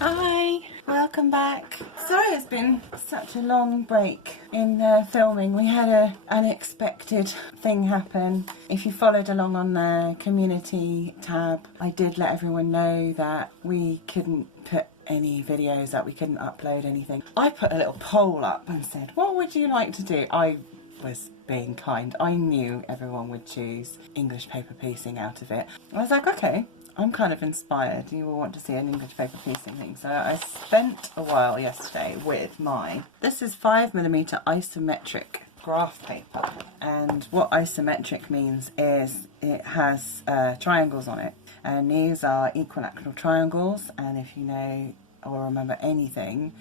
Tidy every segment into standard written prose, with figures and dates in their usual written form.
Hi, welcome back. Sorry it's been such a long break in filming. We had an unexpected thing happen. If you followed along on the community tab, I did let everyone know that we couldn't put any videos up, we couldn't upload anything. I put a little poll up and said, what would you like to do? I was being kind. I knew everyone would choose English paper piecing out of it. I was like, okay, I'm kind of inspired. You will want to see an English paper piecing thing. So I spent a while yesterday with mine. This is 5mm isometric graph paper. And what isometric means is it has triangles on it. And these are equilateral triangles. And if you know or remember anything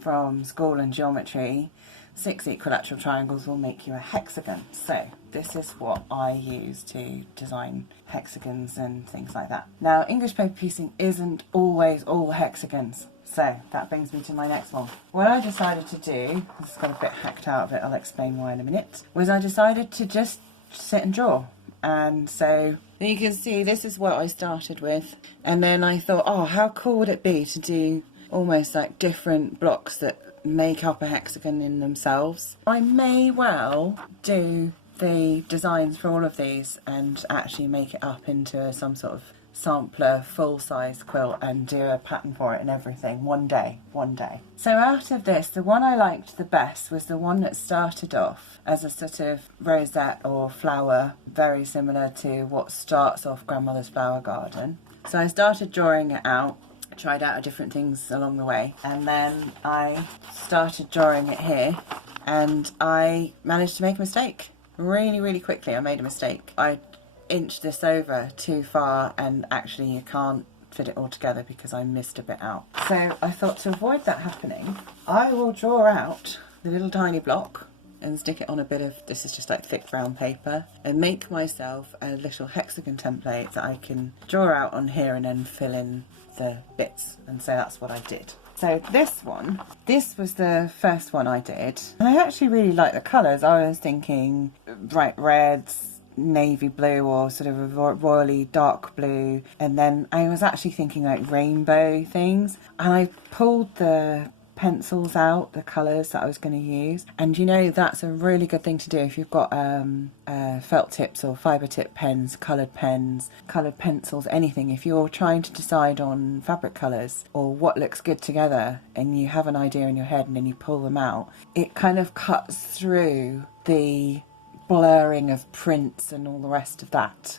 from school and geometry, 6 equilateral triangles will make you a hexagon. So this is what I use to design hexagons and things like that. Now, English paper piecing isn't always all hexagons. So that brings me to my next one. What I decided to do, this got a bit hacked out of it, I'll explain why in a minute, was I decided to just sit and draw. And so you can see this is what I started with. And then I thought, oh, how cool would it be to do almost like different blocks that make up a hexagon in themselves. I may well do the designs for all of these and actually make it up into some sort of sampler full-size quilt and do a pattern for it and everything one day. So out of this, the one I liked the best was the one that started off as a sort of rosette or flower, very similar to what starts off Grandmother's Flower Garden. So I started drawing it out, tried out different things along the way, and then I started drawing it here and I managed to make a mistake really quickly. I made a mistake. I inched this over too far and actually you can't fit it all together because I missed a bit out. So I thought to avoid that happening, I will draw out the little tiny block and stick it on a bit of, this is just like thick brown paper, and make myself a little hexagon template that I can draw out on here and then fill in the bits. And so that's what I did. So this one, this was the first one I did, and I actually really like the colours. I was thinking bright reds, navy blue, or sort of a royally dark blue, and then I was actually thinking like rainbow things, and I pulled the pencils out, the colours that I was going to use. And you know, that's a really good thing to do if you've got felt tips or fibre tip pens, coloured pencils, anything. If you're trying to decide on fabric colours or what looks good together and you have an idea in your head and then you pull them out, it kind of cuts through the blurring of prints and all the rest of that.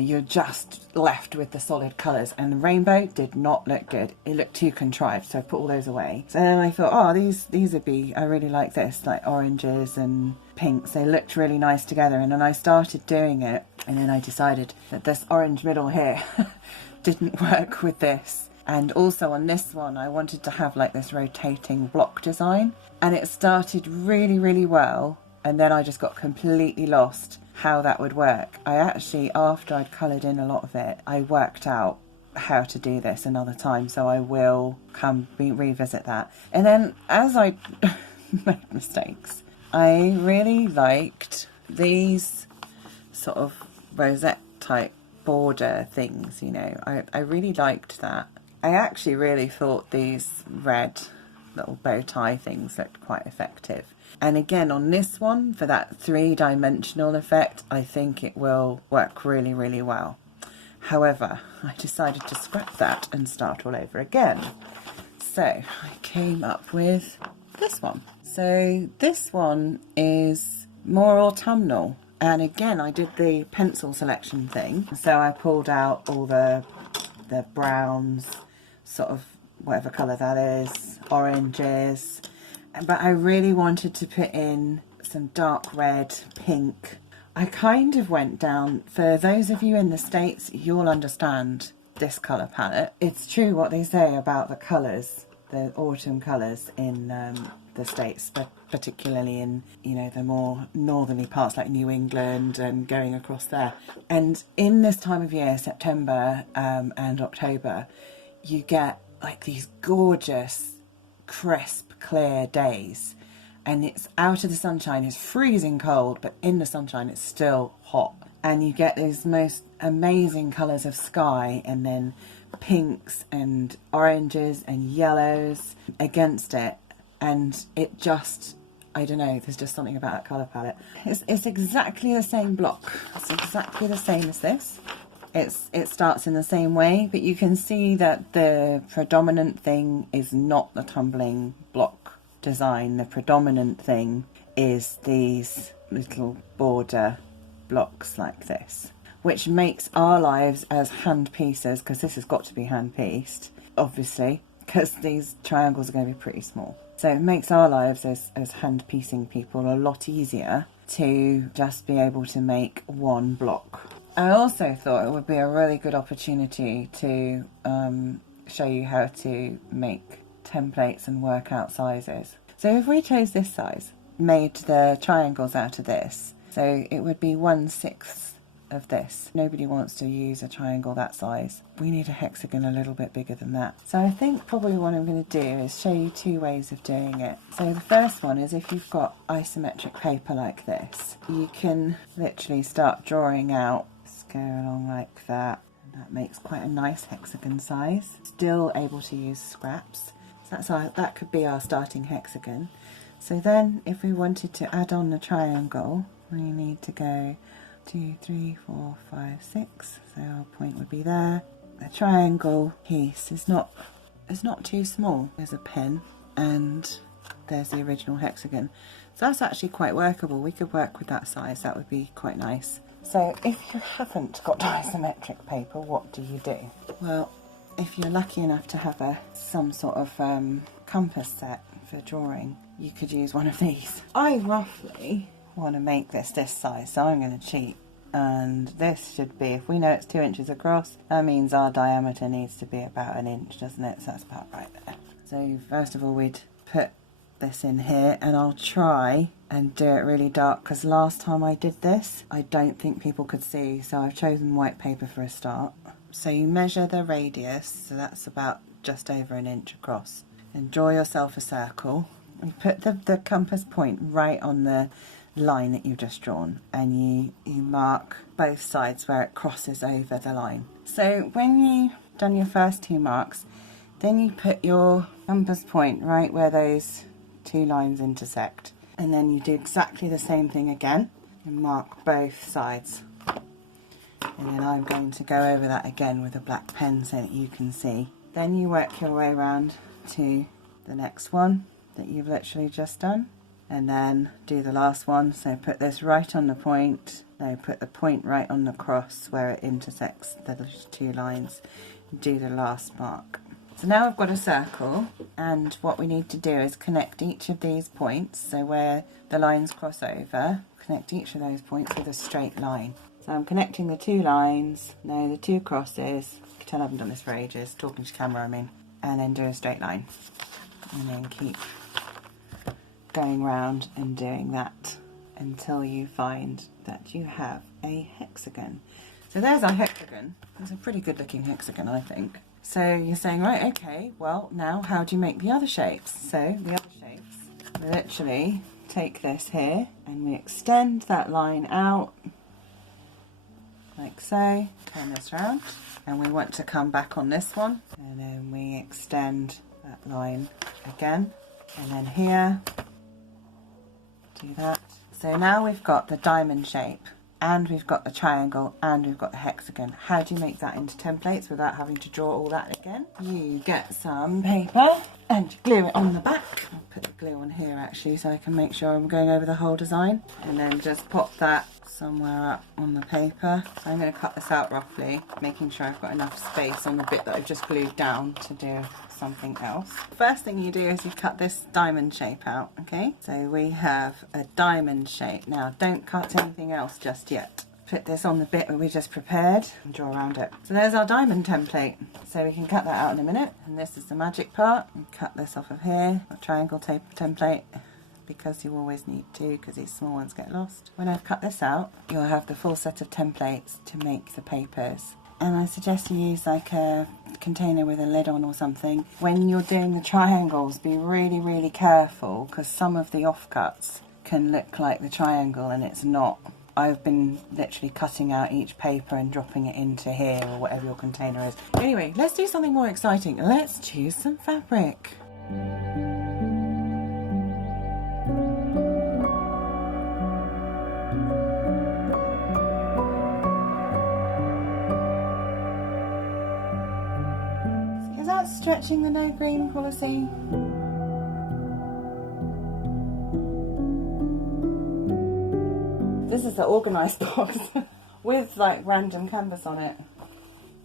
You're just left with the solid colours, and the rainbow did not look good. It looked too contrived, so I put all those away. So then I thought, oh, these would be, I really like this, like oranges and pinks. They looked really nice together, and then I started doing it, and then I decided that this orange middle here didn't work with this. And also on this one, I wanted to have like this rotating block design, and it started really well, and then I just got completely lost how that would work. I actually, after I'd coloured in a lot of it, I worked out how to do this another time, so I will revisit that. And then as I made mistakes, I really liked these sort of rosette type border things, you know. I really liked that. I actually really thought these red little bow tie things looked quite effective. And again, on this one, for that 3-dimensional effect, I think it will work really well. However, I decided to scrap that and start all over again. So I came up with this one. So this one is more autumnal. And again, I did the pencil selection thing. So I pulled out all the browns, sort of whatever colour that is, oranges. But I really wanted to put in some dark red, pink. I kind of went down, for those of you in the States, you'll understand this colour palette. It's true what they say about the colours, the autumn colours in the States, but particularly in, you know, the more northerly parts like New England and going across there. And in this time of year, September and October, you get like these gorgeous, crisp, clear days, and it's out of the sunshine, it's freezing cold, but in the sunshine it's still hot, and you get these most amazing colours of sky and then pinks and oranges and yellows against it, and it just, I don't know, there's just something about that colour palette. It's exactly the same block. It's exactly the same as this. It starts in the same way, but you can see that the predominant thing is not the tumbling block design. The predominant thing is these little border blocks like this, which makes our lives as hand pieces, because this has got to be hand pieced, obviously, because these triangles are going to be pretty small. So it makes our lives as hand piecing people a lot easier to just be able to make one block. I also thought it would be a really good opportunity to show you how to make templates and work out sizes. So if we chose this size, made the triangles out of this, so it would be 1/6 of this. Nobody wants to use a triangle that size. We need a hexagon a little bit bigger than that. So I think probably what I'm going to do is show you two ways of doing it. So the first one is, if you've got isometric paper like this, you can literally start drawing out, just go along like that. That makes quite a nice hexagon size. Still able to use scraps. So that could be our starting hexagon. So then if we wanted to add on the triangle, we need to go 2, 3, 4, 5, 6. So our point would be there. The triangle piece is not too small. There's a pin and there's the original hexagon. So that's actually quite workable. We could work with that size. That would be quite nice. So if you haven't got isometric paper, what do you do? Well, if you're lucky enough to have some sort of compass set for drawing, you could use one of these. I roughly want to make this size, so I'm going to cheat, and this should be, if we know it's 2 inches across, that means our diameter needs to be about 1 inch, doesn't it? So that's about right there. So first of all, we'd put this in here, and I'll try and do it really dark, because last time I did this I don't think people could see, so I've chosen white paper for a start. So you measure the radius, so that's about just over 1 inch across, and draw yourself a circle. You put the compass point right on the line that you've just drawn, and you mark both sides where it crosses over the line. So when you've done your first 2 marks, then you put your compass point right where those 2 lines intersect, and then you do exactly the same thing again and mark both sides. And then I'm going to go over that again with a black pen so that you can see. Then you work your way around to the next one that you've literally just done, and then do the last one. So put this right on the point, no, put the point right on the cross where it intersects the 2 lines, and do the last mark. So now I've got a circle, and what we need to do is connect each of these points, so where the lines cross over, connect each of those points with a straight line. So I'm connecting the 2 lines, no, the 2 crosses, you can tell I haven't done this for ages, talking to camera I mean, and then do a straight line. And then keep going round and doing that until you find that you have a hexagon. So there's our hexagon. It's a pretty good looking hexagon, I think. So you're saying, right, okay, well now how do you make the other shapes? So the other shapes, we literally take this here and we extend that line out like so, turn this round, and we want to come back on this one, and then we extend that line again, and then here, do that. So now we've got the diamond shape, and we've got the triangle, and we've got the hexagon. How do you make that into templates without having to draw all that again? You get some paper and glue it on the back. I'll put the glue on here actually so I can make sure I'm going over the whole design, and then just pop that somewhere up on the paper. So I'm going to cut this out roughly, making sure I've got enough space on the bit that I've just glued down to do something else. First thing you do is you cut this diamond shape out, okay? So we have a diamond shape. Now don't cut anything else just yet. Put this on the bit that we just prepared and draw around it. So there's our diamond template. So we can cut that out in a minute, and this is the magic part. And cut this off of here, a triangle tape template, because you always need to, because these small ones get lost. When I've cut this out, you'll have the full set of templates to make the papers. And I suggest you use like a container with a lid on or something. When you're doing the triangles, be really, really careful, because some of the offcuts can look like the triangle and it's not. I've been literally cutting out each paper and dropping it into here or whatever your container is. Anyway, let's do something more exciting. Let's choose some fabric. Is that stretching the no green policy? This is the organised box with like random canvas on it.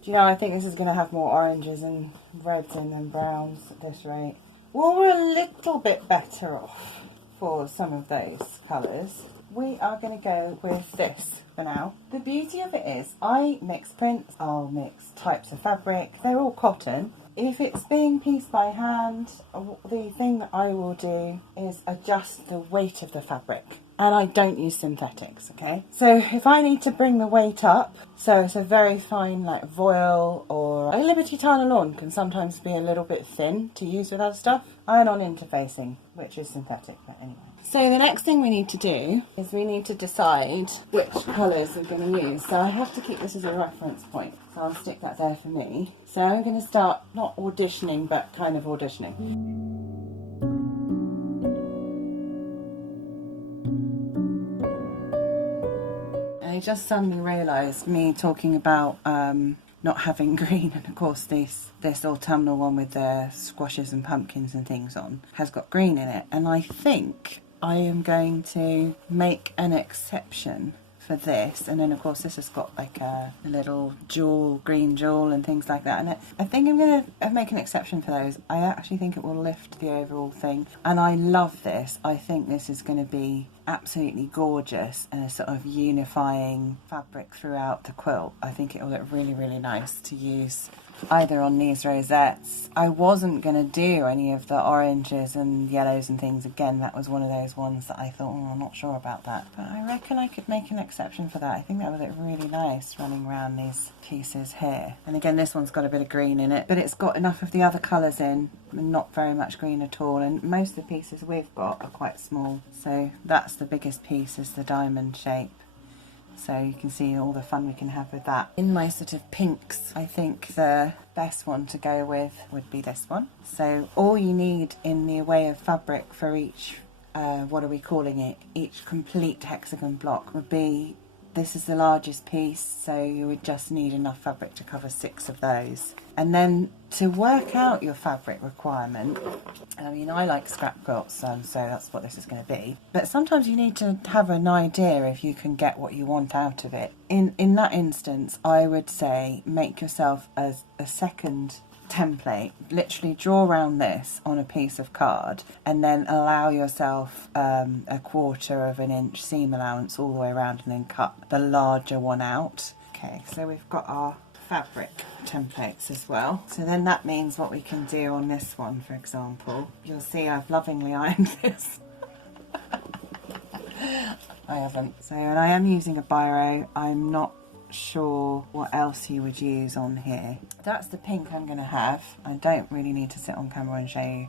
Do you know, I think this is going to have more oranges and reds in than browns at this rate. Well, we're a little bit better off for some of those colours. We are going to go with this for now. The beauty of it is I mix prints, I'll mix types of fabric, they're all cotton. If it's being pieced by hand, the thing that I will do is adjust the weight of the fabric. And I don't use synthetics, okay? So if I need to bring the weight up, so it's a very fine like voile or a Liberty Tile Lawn can sometimes be a little bit thin to use with other stuff. Iron-on interfacing, which is synthetic, but anyway. So the next thing we need to do is we need to decide which colours we're going to use. So I have to keep this as a reference point. So I'll stick that there for me. So I'm going to start not auditioning, but kind of auditioning. I just suddenly realised me talking about not having green, and of course this autumnal one with the squashes and pumpkins and things on has got green in it, and I think I am going to make an exception for this. And then of course this has got like a little jewel, green jewel and things like that, and I think I'm going to make an exception for those. I actually think it will lift the overall thing, and I love this. I think this is going to be absolutely gorgeous and a sort of unifying fabric throughout the quilt. I think it will look really, really nice to use either on these rosettes. I wasn't going to do any of the oranges and yellows and things again. That was one of those ones that I thought, I'm not sure about that, but I reckon I could make an exception for that. I think that would look really nice running around these pieces here. And again, this one's got a bit of green in it, but it's got enough of the other colours in and not very much green at all, and most of the pieces we've got are quite small, so that's the biggest piece, is the diamond shape. So you can see all the fun we can have with that. In my sort of pinks, I think the best one to go with would be this one. So all you need in the way of fabric for each, what are we calling it, each complete hexagon block would be, this is the largest piece, so you would just need enough fabric to cover 6 of those. And then to work out your fabric requirement, I mean, I like scrap quilts, so that's what this is going to be. But sometimes you need to have an idea if you can get what you want out of it. In that instance, I would say make yourself as a second template. Literally draw around this on a piece of card and then allow yourself a 1/4 of an inch seam allowance all the way around, and then cut the larger one out. Okay, so we've got our fabric templates as well. So then that means what we can do on this one, for example. You'll see I've lovingly ironed this. I haven't. So, and I am using a biro. I'm not sure what else you would use on here. That's the pink I'm going to have. I don't really need to sit on camera and show you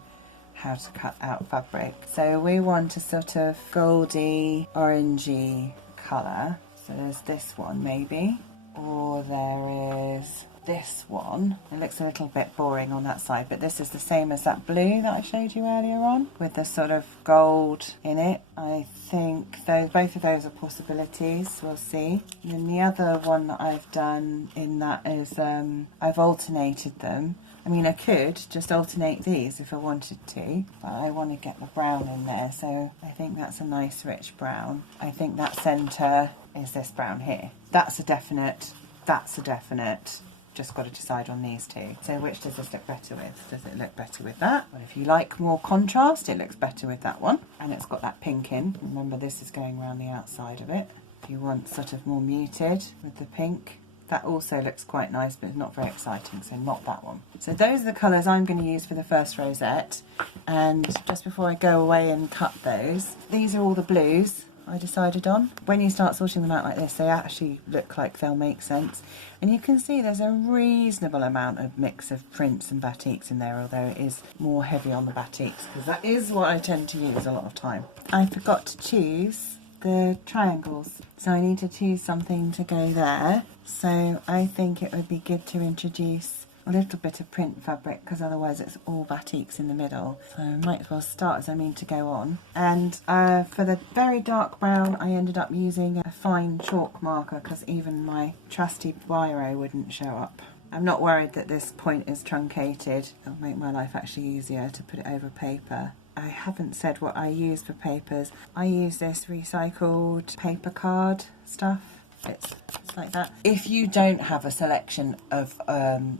how to cut out fabric. So we want a sort of goldy, orangey colour. So there's this one maybe, or there is this one. It looks a little bit boring on that side, but this is the same as that blue that I showed you earlier on with the sort of gold in it. I think both of those are possibilities. We'll see. And then the other one that I've done in that is I've alternated them. I mean, I could just alternate these if I wanted to, but I want to get the brown in there, so I think that's a nice rich brown. I think that centre is this brown here. That's a definite. That's a definite. Just got to decide on these two. So which does this look better with? Does it look better with that? Well, if you like more contrast, it looks better with that one. And it's got that pink in. Remember, this is going around the outside of it. If you want sort of more muted with the pink, that also looks quite nice, but it's not very exciting, so not that one. So those are the colours I'm going to use for the first rosette. And just before I go away and cut those, these are all the blues I decided on. When you start sorting them out like this, they actually look like they'll make sense. And you can see there's a reasonable amount of mix of prints and batiks in there, although it is more heavy on the batiks, because that is what I tend to use a lot of time. I forgot to choose the triangles. So I need to choose something to go there. So I think it would be good to introduce a little bit of print fabric, because otherwise it's all batiks in the middle. So I might as well start as I mean to go on. And for the very dark brown, I ended up using a fine chalk marker, because even my trusty biro wouldn't show up. I'm not worried that this point is truncated. It'll make my life actually easier to put it over paper. I haven't said what I use for papers. I use this recycled paper card stuff. It's like that. If you don't have a selection of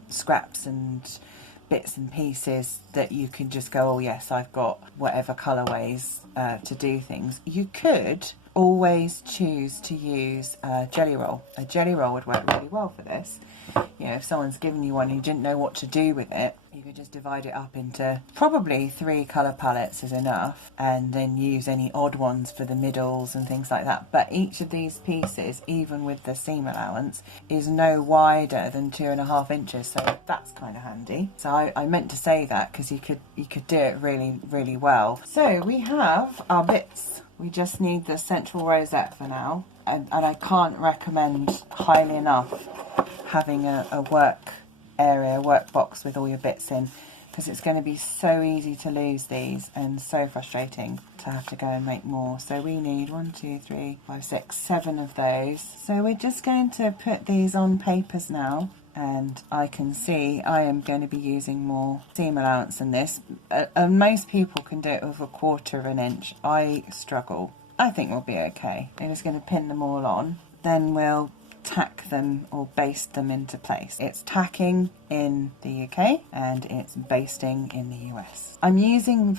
scraps and bits and pieces that you can just go, oh yes, I've got whatever colourways to do things, you could always choose to use a jelly roll. A jelly roll would work really well for this. You know, if someone's given you one and you didn't know what to do with it, you could just divide it up into probably 3 colour palettes is enough, and then use any odd ones for the middles and things like that. But each of these pieces, even with the seam allowance, is no wider than 2.5 inches, so that's kind of handy. So I meant to say that because you could do it really, really well. So we have our bits. We just need the central rosette for now, and I can't recommend highly enough having a work area, work box with all your bits in, because it's going to be so easy to lose these and so frustrating to have to go and make more. So we need 1, 2, 3, 5, 6, 7 of those. So we're just going to put these on papers now, and I can see I am going to be using more seam allowance than this. Most people can do it with 1/4 of an inch. I struggle. I think we'll be okay. I'm just going to pin them all on, then we'll tack them or baste them into place. It's tacking in the UK and it's basting in the US. I'm using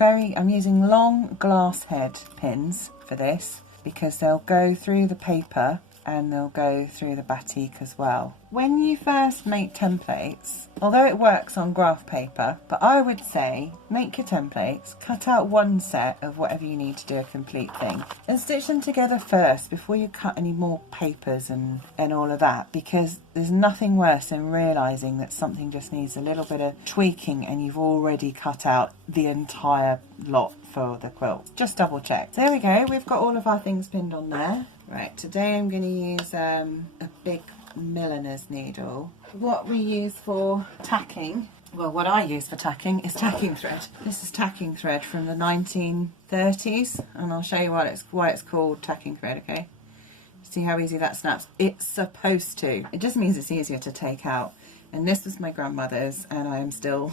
long glass head pins for this, because they'll go through the paper and they'll go through the batik as well. When you first make templates, although it works on graph paper, but I would say make your templates, cut out one set of whatever you need to do a complete thing, and stitch them together first before you cut any more papers and all of that, because there's nothing worse than realising that something just needs a little bit of tweaking and you've already cut out the entire lot for the quilt. Just double check. So there we go, we've got all of our things pinned on there. Right, today I'm going to use a big milliner's needle. What we use for tacking, well, what I use for tacking is tacking thread. This is tacking thread from the 1930s, and I'll show you why it's called tacking thread, okay? See how easy that snaps? It's supposed to. It just means it's easier to take out. And this was my grandmother's, and I am still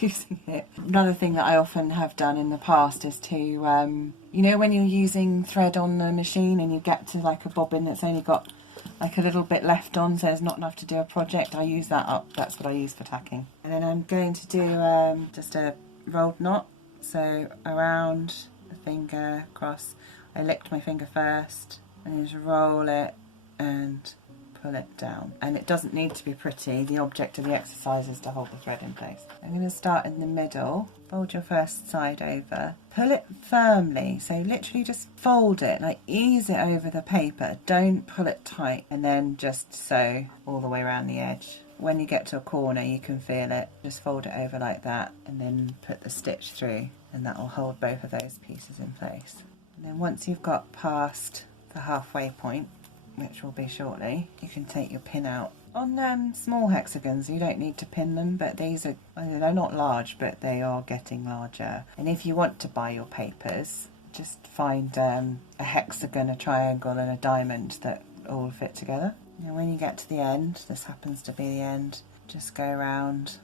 using it. Another thing that I often have done in the past is to, you know, when you're using thread on the machine and you get to like a bobbin that's only got like a little bit left on, so there's not enough to do a project, I use that up. That's what I use for tacking. And then I'm going to do just a rolled knot. So around the finger, across. I licked my finger first, and just roll it and pull it down. And it doesn't need to be pretty. The object of the exercise is to hold the thread in place. I'm going to start in the middle. Fold your first side over. Pull it firmly. So literally just fold it, like ease it over the paper. Don't pull it tight, and then just sew all the way around the edge. When you get to a corner you can feel it. Just fold it over like that and then put the stitch through, and that will hold both of those pieces in place. And then once you've got past the halfway point, which will be shortly, you can take your pin out. On small hexagons you don't need to pin them, but these are, they're not large, but they are getting larger. And if you want to buy your papers, just find a hexagon, a triangle and a diamond that all fit together. Now when you get to the end, this happens to be the end, just go around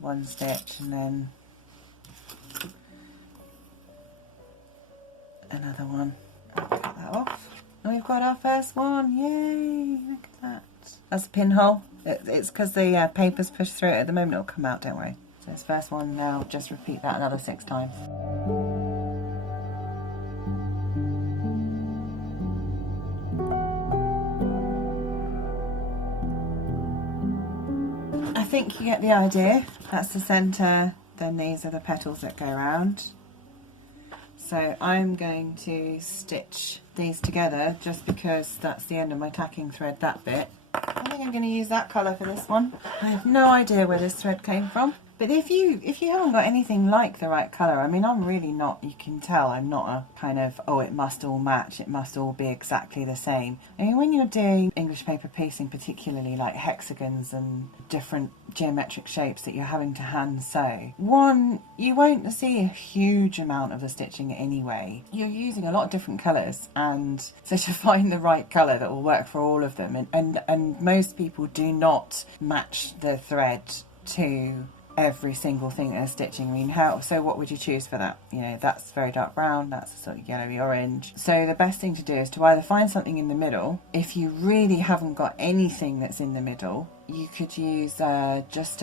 one stitch and then another one. Cut that off. And we've got our first one, yay, look at that. That's a pinhole. It's because the paper's pushed through it. At the moment it'll come out, don't worry. So this first one now, just repeat that another 6 times. I think you get the idea. That's the centre, then these are the petals that go around. So I'm going to stitch these together just because that's the end of my tacking thread, that bit. I think I'm going to use that colour for this one. I have no idea where this thread came from. But if you haven't got anything like the right colour, I mean, I'm really not, you can tell I'm not a kind of, oh, it must all match, it must all be exactly the same. I mean, when you're doing English paper piecing, particularly like hexagons and different geometric shapes that you're having to hand sew, one, you won't see a huge amount of the stitching anyway. You're using a lot of different colours, and so to find the right colour that will work for all of them, and most people do not match the thread to every single thing they're stitching. I mean, so what would you choose for that? You know, that's very dark brown, that's a sort of yellowy orange. So the best thing to do is to either find something in the middle. If you really haven't got anything that's in the middle, you could use just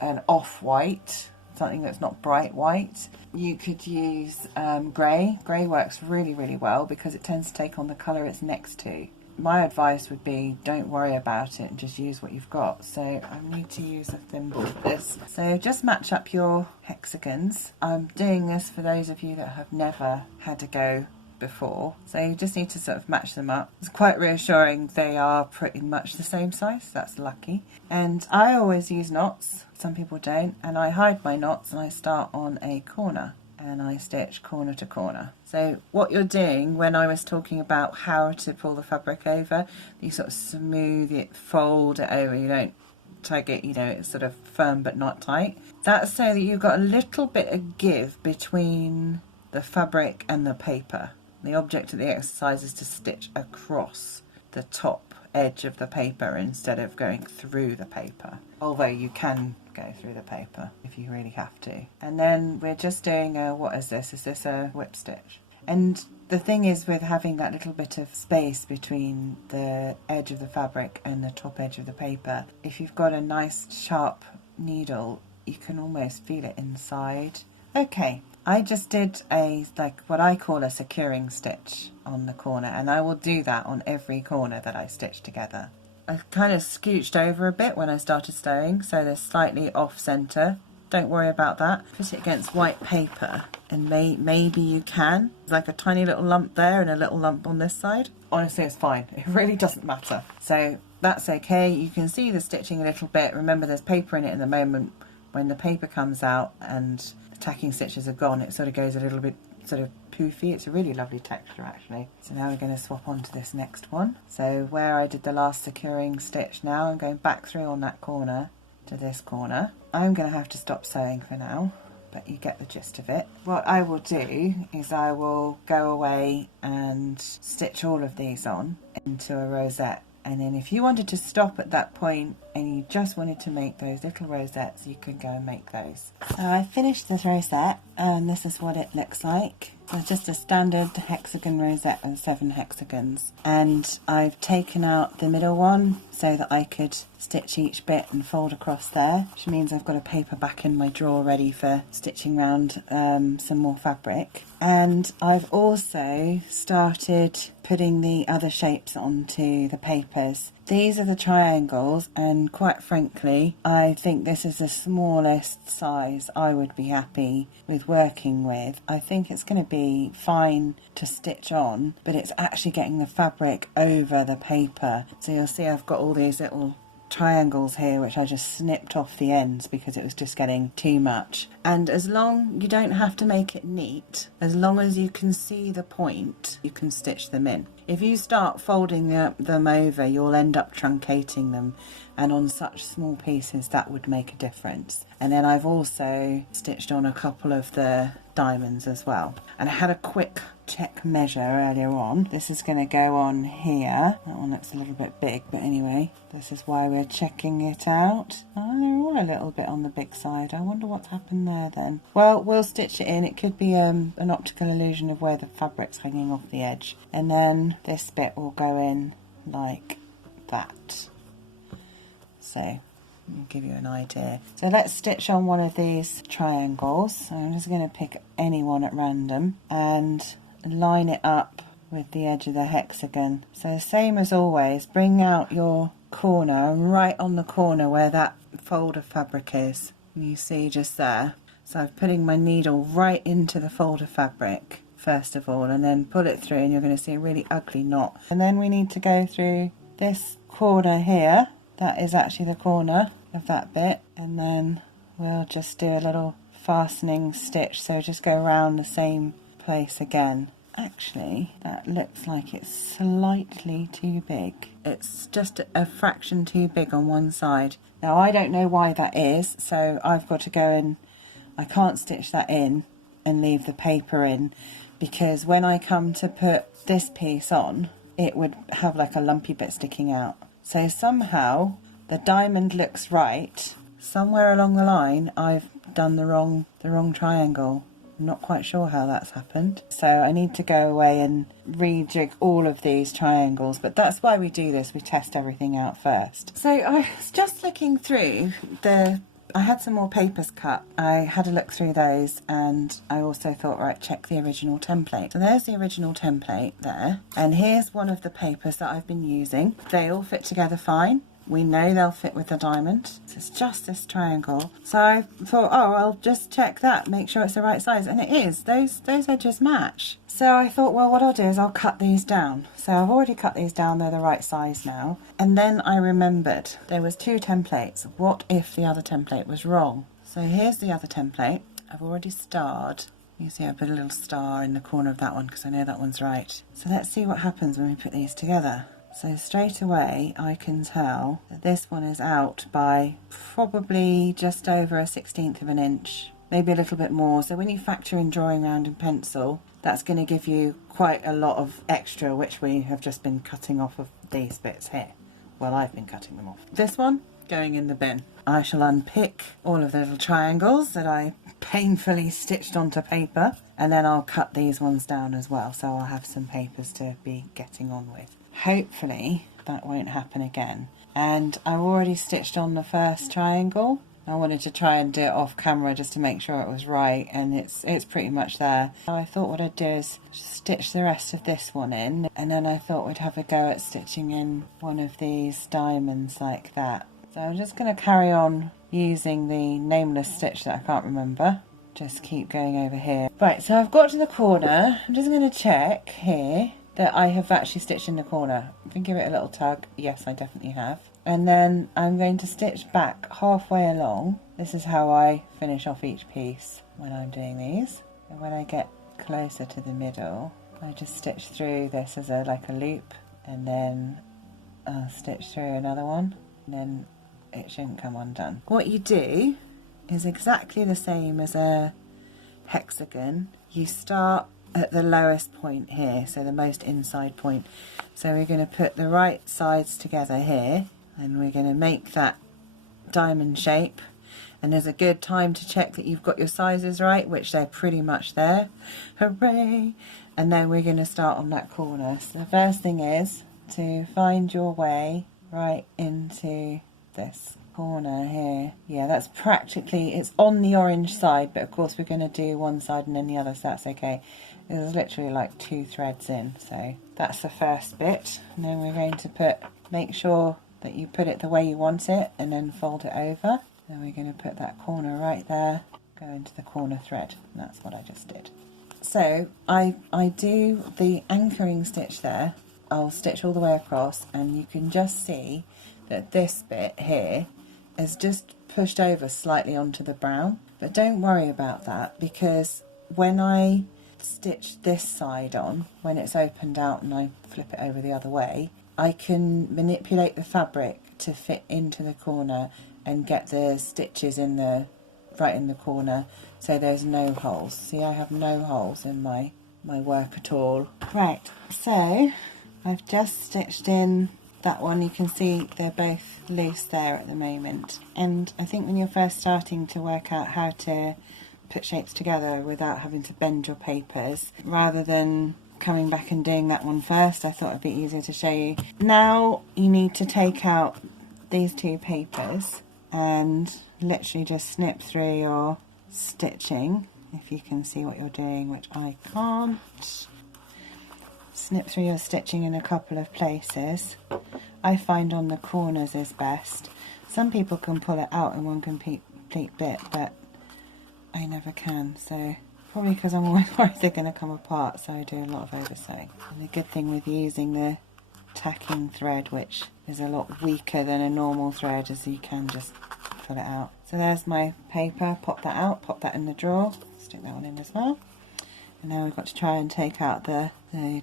an off-white, something that's not bright white. You could use grey. Grey works really, really well because it tends to take on the colour it's next to. My advice would be, don't worry about it and just use what you've got. So I need to use a thimble for this. So just match up your hexagons. I'm doing this for those of you that have never had a go before. So you just need to sort of match them up. It's quite reassuring, they are pretty much the same size, that's lucky. And I always use knots, some people don't, and I hide my knots and I start on a corner. And I stitch corner to corner. So what you're doing, when I was talking about how to pull the fabric over, you sort of smooth it, fold it over, you don't tug it, you know, it's sort of firm but not tight. That's so that you've got a little bit of give between the fabric and the paper. The object of the exercise is to stitch across the top edge of the paper instead of going through the paper, although you can go through the paper if you really have to. And then we're just doing what is this? Is this a whip stitch? And the thing is, with having that little bit of space between the edge of the fabric and the top edge of the paper, if you've got a nice sharp needle, you can almost feel it inside. Okay, I just did like what I call a securing stitch on the corner, and I will do that on every corner that I stitch together. I kind of scooched over a bit when I started sewing, so they're slightly off centre. Don't worry about that. Put it against white paper, and maybe you can. There's like a tiny little lump there and a little lump on this side. Honestly, it's fine. It really doesn't matter. So that's okay. You can see the stitching a little bit. Remember, there's paper in it in the moment. When the paper comes out and the tacking stitches are gone, it sort of goes a little bit sort of poofy. It's a really lovely texture actually. So now we're going to swap on to this next one. So where I did the last securing stitch, now I'm going back through on that corner to this corner. I'm going to have to stop sewing for now, but you get the gist of it. What I will do is I will go away and stitch all of these on into a rosette. And then if you wanted to stop at that point and you just wanted to make those little rosettes, you could go and make those. So I finished this rosette and this is what it looks like. So just a standard hexagon rosette with 7 hexagons. And I've taken out the middle one so that I could stitch each bit and fold across there, which means I've got a paper back in my drawer ready for stitching around some more fabric. And I've also started putting the other shapes onto the papers. These are the triangles, and quite frankly I think this is the smallest size I would be happy with working with. I think it's going to be fine to stitch on, but it's actually getting the fabric over the paper. So you'll see I've got all these little triangles here which I just snipped off the ends because it was just getting too much. And as long, you don't have to make it neat, as long as you can see the point, you can stitch them in. If you start folding them over, you'll end up truncating them, and on such small pieces that would make a difference. And then I've also stitched on a couple of the diamonds as well. And I had a quick check measure earlier on. This is going to go on here. That one looks a little bit big, but anyway, this is why we're checking it out. Oh, they're all a little bit on the big side. I wonder what's happened there then. Well, we'll stitch it in. It could be an optical illusion of where the fabric's hanging off the edge. And then this bit will go in like that. So I'll give you an idea. So let's stitch on one of these triangles. So I'm just going to pick any one at random and line it up with the edge of the hexagon. So same as always, bring out your corner right on the corner where that fold of fabric is. You see just there. So I'm putting my needle right into the fold of fabric first of all, and then pull it through, and you're going to see a really ugly knot. And then we need to go through this corner here. That is actually the corner of that bit, and then we'll just do a little fastening stitch, so just go around the same place again. Actually, that looks like it's slightly too big. It's just a fraction too big on one side. Now I don't know why that is, so I've got to go and I can't stitch that in and leave the paper in, because when I come to put this piece on, it would have like a lumpy bit sticking out. So somehow the diamond looks right. Somewhere along the line I've done the wrong triangle. I'm not quite sure how that's happened. So I need to go away and rejig all of these triangles, but that's why we do this. We test everything out first. So I was just looking through I had some more papers cut. I had a look through those, and I also thought, right, check the original template. So there's the original template there, and here's one of the papers that I've been using. They all fit together fine. We know they'll fit with the diamond. So it's just this triangle. So I thought, oh, I'll just check that, make sure it's the right size. And it is. Those edges match. So I thought, well, what I'll do is I'll cut these down. So I've already cut these down. They're the right size now. And then I remembered there was 2 templates. What if the other template was wrong? So here's the other template. I've already starred. You see I put a little star in the corner of that one because I know that one's right. So let's see what happens when we put these together. So straight away I can tell that this one is out by probably just over a 1/16 of an inch, maybe a little bit more. So when you factor in drawing around in pencil, that's going to give you quite a lot of extra, which we have just been cutting off of these bits here. Well, I've been cutting them off. This one going in the bin. I shall unpick all of the little triangles that I painfully stitched onto paper, and then I'll cut these ones down as well, so I'll have some papers to be getting on with. Hopefully that won't happen again. And I've already stitched on the first triangle. I wanted to try and do it off camera just to make sure it was right, and it's pretty much there. So I thought what I'd do is stitch the rest of this one in, and then I thought we'd have a go at stitching in one of these diamonds like that. So I'm just going to carry on using the nameless stitch that I can't remember. Just keep going over here. Right, so I've got to the corner. I'm just going to check here that I have actually stitched in the corner. If I give it a little tug, yes, I definitely have. And then I'm going to stitch back halfway along. This is how I finish off each piece when I'm doing these. And when I get closer to the middle, I just stitch through this as like a loop, and then I'll stitch through another one, and then it shouldn't come undone. What you do is exactly the same as a hexagon. You start at the lowest point here, so the most inside point. So we're going to put the right sides together here, and we're going to make that diamond shape. And there's a good time to check that you've got your sizes right, which they're pretty much there. Hooray! And then we're going to start on that corner. So the first thing is to find your way right into this corner here. Yeah, that's practically, it's on the orange side, but of course we're going to do one side and then the other, so that's okay. There's literally like 2 threads in, so that's the first bit. And then we're going to make sure that you put it the way you want it, and then fold it over. Then we're going to put that corner right there, go into the corner thread, and that's what I just did. So I do the anchoring stitch there. I'll stitch all the way across, and you can just see that this bit here is just pushed over slightly onto the brown, but don't worry about that, because when I stitch this side on, when it's opened out and I flip it over the other way, I can manipulate the fabric to fit into the corner and get the stitches in right in the corner, so there's no holes. See, I have no holes in my work at all. Right, so I've just stitched in that one. You can see they're both loose there at the moment, and I think when you're first starting to work out how to put shapes together without having to bend your papers, rather than coming back and doing that one first, I thought it'd be easier to show you. Now you need to take out these 2 papers and literally just snip through your stitching, if you can see what you're doing, which I can't. Snip through your stitching in a couple of places. I find on the corners is best. Some people can pull it out in one complete bit, but I never can, so probably because I'm always worried they're going to come apart, so I do a lot of oversewing. And the good thing with using the tacking thread, which is a lot weaker than a normal thread, is you can just pull it out. So there's my paper, pop that out, pop that in the drawer, stick that one in as well. And now we've got to try and take out the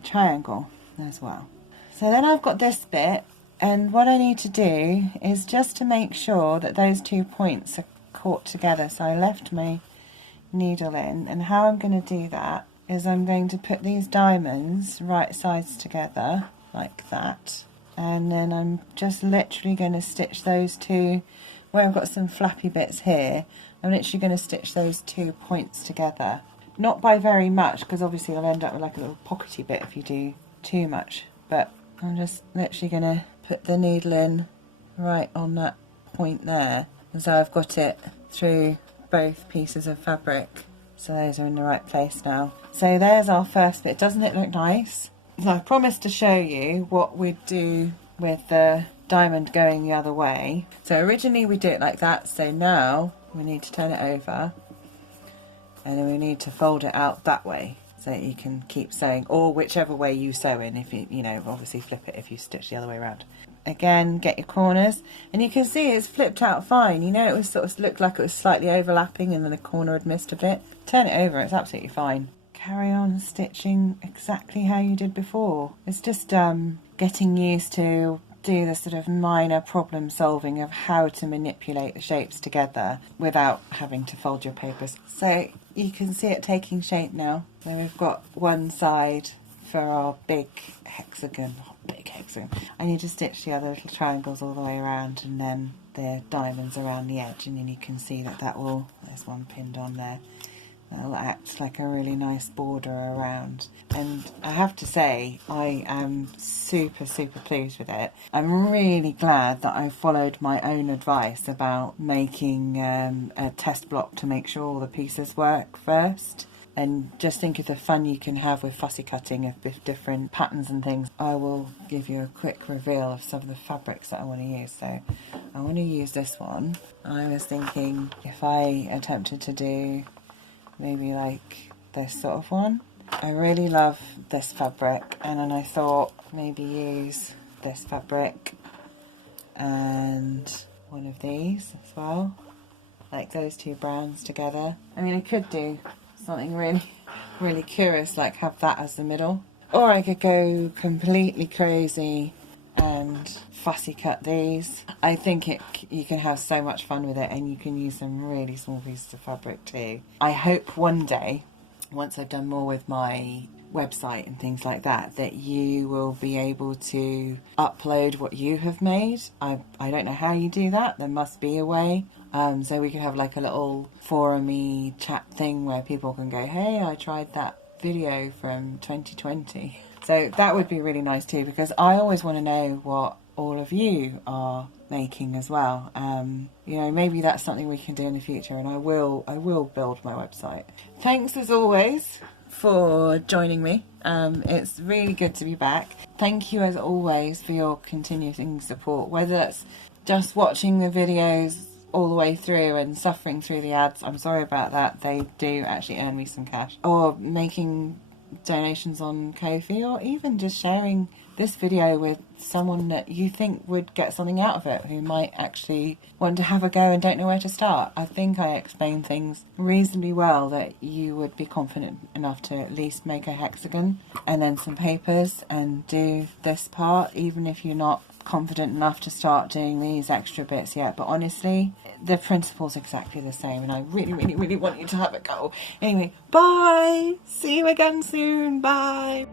triangle as well. So then I've got this bit, and what I need to do is just to make sure that those 2 points are caught together. So I left my needle in, and how I'm going to do that is I'm going to put these diamonds right sides together like that, and then I'm just literally going to stitch those two, where I've got some flappy bits here, I'm literally going to stitch those 2 points together. Not by very much, because obviously I'll end up with like a little pockety bit if you do too much, but I'm just literally going to put the needle in right on that point there, and so I've got it through both pieces of fabric, so those are in the right place now. So there's our first bit. Doesn't it look nice? So I promised to show you what we'd do with the diamond going the other way. So originally we do it like that, so now we need to turn it over, and then we need to fold it out that way so that you can keep sewing, or whichever way you sew in. If you know, obviously flip it if you stitch the other way around. Again, get your corners, and you can see it's flipped out fine. You know, it was sort of looked like it was slightly overlapping and then the corner had missed a bit. Turn it over, it's absolutely fine. Carry on stitching exactly how you did before. It's just getting used to do the sort of minor problem solving of how to manipulate the shapes together without having to fold your papers. So you can see it taking shape now. So we've got one side for our big hexagon. I need to stitch the other little triangles all the way around, and then the diamonds around the edge, and then you can see that will, there's one pinned on there, that'll act like a really nice border around. And I have to say, I am super pleased with it. I'm really glad that I followed my own advice about making a test block to make sure all the pieces work first. And just think of the fun you can have with fussy cutting of different patterns and things. I will give you a quick reveal of some of the fabrics that I want to use. So I want to use this one. I was thinking if I attempted to do maybe like this sort of one. I really love this fabric, and then I thought maybe use this fabric and one of these as well. Like those two browns together. I mean, I could do something really curious, like have that as the middle, or I could go completely crazy and fussy cut these. I think you can have so much fun with it, and you can use some really small pieces of fabric too. I hope one day, once I've done more with my website and things like that, that you will be able to upload what you have made. I don't know how you do that. There must be a way. So we could have like a little forum-y chat thing where people can go, hey, I tried that video from 2020. So that would be really nice too, because I always want to know what all of you are making as well. You know, maybe that's something we can do in the future, and I will build my website. Thanks as always for joining me. It's really good to be back. Thank you as always for your continuing support, whether that's just watching the videos all the way through and suffering through the ads. I'm sorry about that. They do actually earn me some cash. Or making donations on Ko-fi, or even just sharing this video with someone that you think would get something out of it, who might actually want to have a go and don't know where to start. I think I explain things reasonably well that you would be confident enough to at least make a hexagon and then some papers and do this part, even if you're not confident enough to start doing these extra bits yet. But honestly, the principle's exactly the same, and I really want you to have a go. Anyway, bye! See you again soon. Bye!